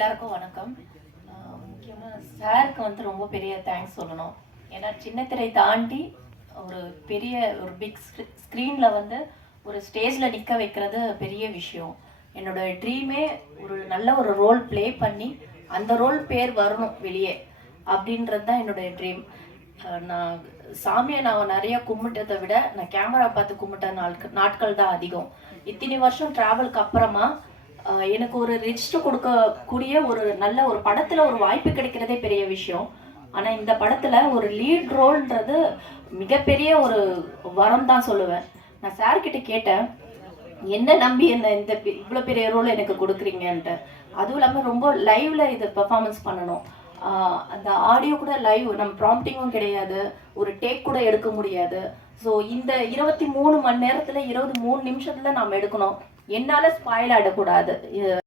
எல்லாருக்கும் வணக்கம். முக்கியமாக சாருக்கு வந்து ரொம்ப பெரிய தேங்க்ஸ் சொல்லணும். ஏன்னா சின்ன திரை தாண்டி ஒரு பெரிய ஒரு பிக் ஸ்க்ரீனில் வந்து ஒரு ஸ்டேஜில் நிற்க வைக்கிறது பெரிய விஷயம். என்னோட ட்ரீமே ஒரு நல்ல ஒரு ரோல் ப்ளே பண்ணி அந்த ரோல் பேர் வரணும் வெளியே அப்படின்றது தான் என்னோடய ட்ரீம் நான் சாமியை நான் நிறைய கும்பிட்டதை விட நான் கேமரா பார்த்து கும்பிட்ட நாட்கள் நாட்கள் தான் அதிகம். இத்தனை வருஷம் ட்ராவலுக்கு அப்புறமா எனக்கு ஒரு ரிஜிஸ்டர் கொடுக்கக்கூடிய ஒரு நல்ல ஒரு படத்தில் ஒரு வாய்ப்பு கிடைக்கிறதே பெரிய விஷயம். ஆனால் இந்த படத்தில் ஒரு லீட் ரோல்ன்றது மிகப்பெரிய ஒரு வரம் தான் சொல்லுவேன். நான் சார்கிட்ட கேட்டேன் என்ன நம்பி என்ன இந்த இவ்வளோ பெரிய ரோல் எனக்கு கொடுக்குறீங்கன்ட்டு. அதுவும் இல்லாமல் ரொம்ப லைவ்ல இது பெர்ஃபார்மன்ஸ் பண்ணணும். அந்த ஆடியோ கூட லைவ் நம்ம ப்ராம்ப்டிங்கும் கிடையாது. ஒரு டேக் கூட எடுக்க முடியாது. ஸோ இந்த இருபத்தி மூணு மணி நேரத்தில் இருபது மூணு நிமிஷத்தில் நம்ம எடுக்கணும். என்னால ஸ்பாயில் ஆடக்கூடாது.